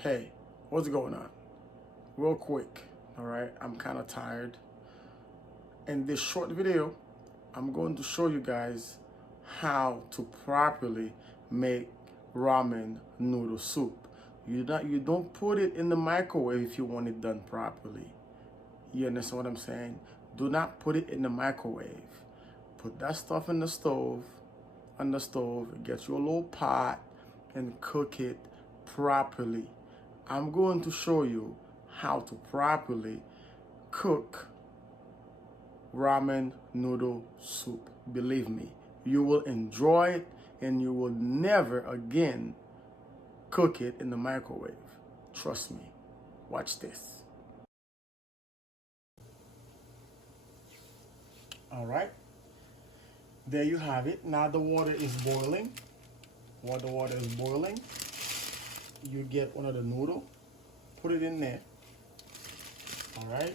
Hey, what's going on? Real quick, all right? I'm kind of tired. In this short video, I'm going to show you guys how to properly make ramen noodle soup. You don't put it in the microwave if you want it done properly. You understand what I'm saying? Do not put it in the microwave. Put that stuff in the stove, on the stove, get you a little pot and cook it properly. I'm going to show you how to properly cook ramen noodle soup. Believe me, you will enjoy it and you will never again cook it in the microwave. Trust me. Watch this. All right. There you have it. Now the water is boiling. While the water is boiling, you get one of the noodle, put it in there. All right.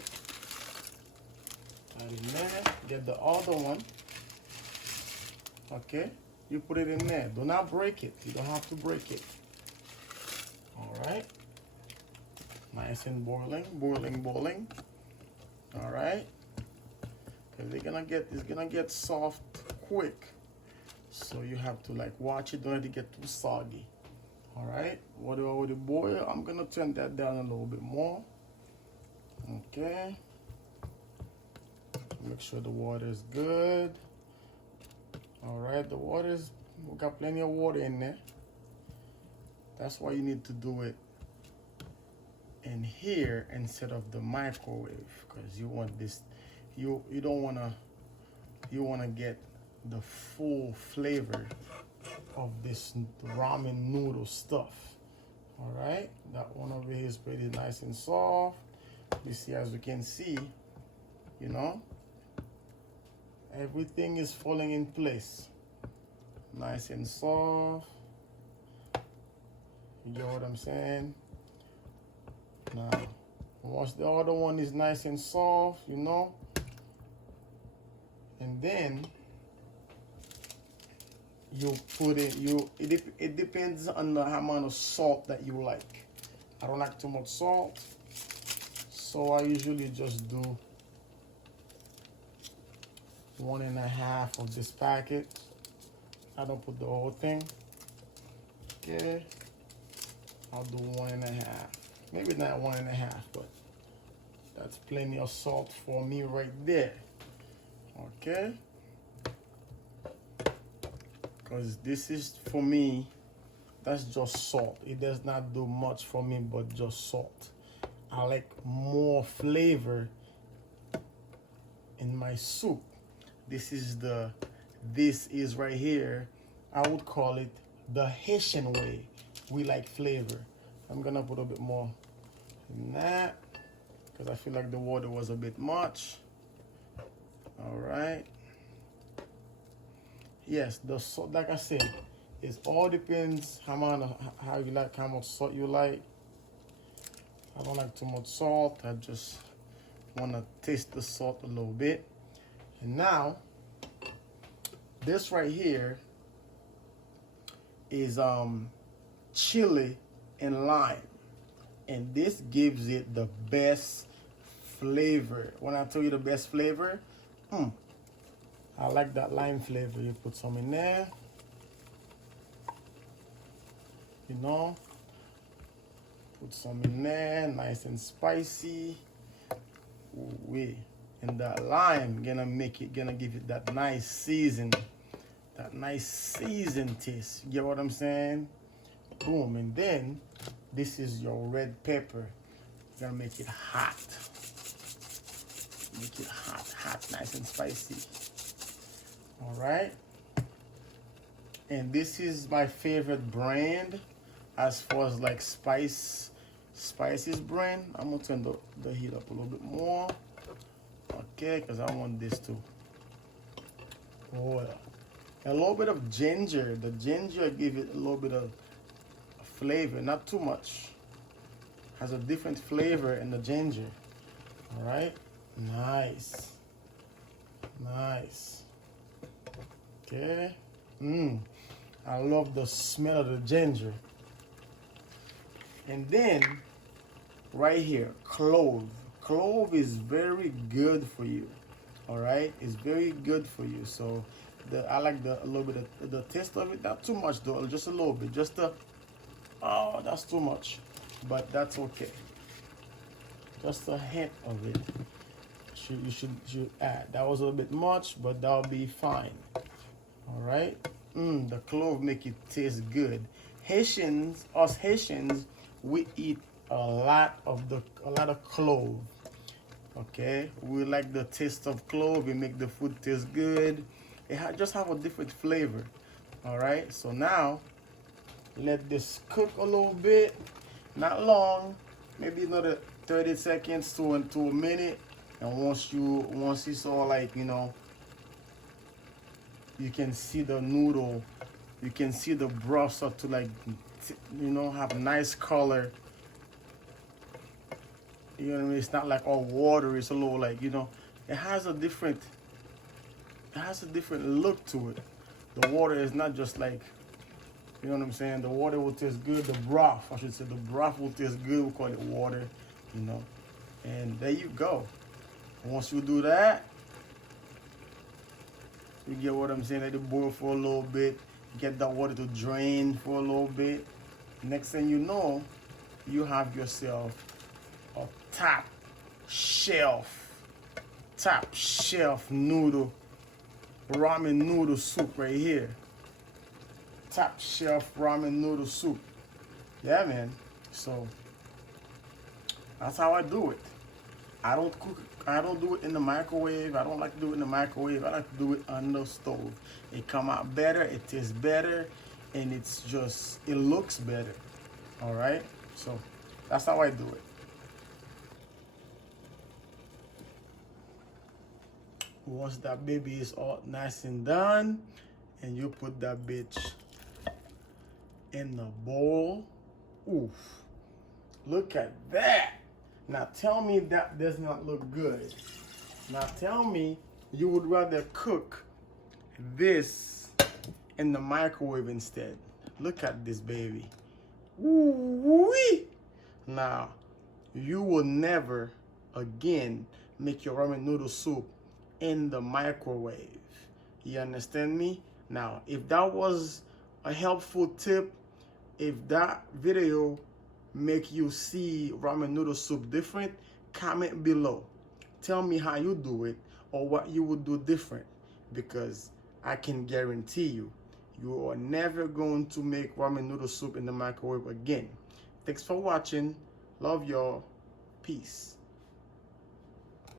And in there, get the other one. Okay. You put it in there. Do not break it. You don't have to break it. All right. Nice and boiling, boiling, boiling. All right. Because it's gonna get soft quick. So you have to like watch it, don't let it get too soggy. All right. Water already boil. I'm gonna turn that down a little bit more. Okay. Make sure the water is good. All right, we got plenty of water in there. That's why you need to do it in here instead of the microwave, because you want this, you don't wanna, you wanna get the full flavor of this ramen noodle stuff. All right, that one over here is pretty nice and soft. You see, as you can see, you know, everything is falling in place. Nice and soft. You get what I'm saying? Now, once the other one is nice and soft, you know, and then you put it, it depends on the amount of salt that you like. I don't like too much salt, so I usually just do 1.5 of this packet. I don't put the whole thing. Okay, I'll do 1.5. Maybe not 1.5, but that's plenty of salt for me right there. Okay, because this is for me, that's just salt. It does not do much for me but just salt. I like more flavor in my soup. This is right here, I would call it the Haitian way. We like flavor. I'm gonna put a bit more in that because I feel like the water was a bit much. All right. Yes, the salt, like I said, it all depends how you like, how much salt you like. I don't like too much salt. I just want to taste the salt a little bit. And now, this right here is chili and lime. And this gives it the best flavor. When I tell you the best flavor, I like that lime flavor. You put some in there. You know, put some in there, nice and spicy. Ooh-wee. And that lime gonna give it that nice season taste. You get what I'm saying? Boom. And then this is your red pepper. You're gonna make it hot. Make it hot, nice and spicy. All right. And this is my favorite brand as far as like spices brand. I'm gonna turn the heat up a little bit more. Okay, because I want this to boil. A little bit of ginger. The ginger give it a little bit of flavor, not too much. Has a different flavor in the ginger. All right, nice. Okay. I love the smell of the ginger. And then right here, clove. Clove is very good for you. All right, it's very good for you. So I like a little bit of the taste of it. Not too much though, just a little bit. Just a oh, that's too much, but that's okay. Just a hint of it. You should add. That was a little bit much, but that'll be fine. All right. The clove make it taste good. Us Haitians, we eat a lot of clove. Okay, we like the taste of clove. It make the food taste good. Just have a different flavor. All right. So now let this cook a little bit, not long, maybe another 30 seconds to a minute. And once it's all like, you know, you can see the noodle, you can see the broth start to like, you know, have nice color. You know what I mean? It's not like all water. It's a little like, you know, it has a different look to it. The water is not just like, you know what I'm saying? The water will taste good. The broth, I should say, the broth will taste good. We call it water, you know. And there you go. Once you do that, you get what I'm saying? Let it boil for a little bit. Get that water to drain for a little bit. Next thing you know, you have yourself a top shelf ramen noodle soup right here. Top shelf ramen noodle soup. Yeah, man. So that's how I do it. I don't do it in the microwave. I don't like to do it in the microwave. I like to do it on the stove. It come out better, it tastes better, and it looks better. All right? So that's how I do it. Once that baby is all nice and done, and you put that bitch in the bowl. Oof. Look at that. Now tell me that does not look good. Now tell me you would rather cook this in the microwave instead. Look at this baby. Ooh-wee. Now, you will never again make your ramen noodle soup in the microwave. You understand me? Now, if that was a helpful tip, if that video make you see ramen noodle soup different, comment below. Tell me how you do it or what you would do different, because I can guarantee you are never going to make ramen noodle soup in the microwave again. Thanks for watching. Love y'all. Peace.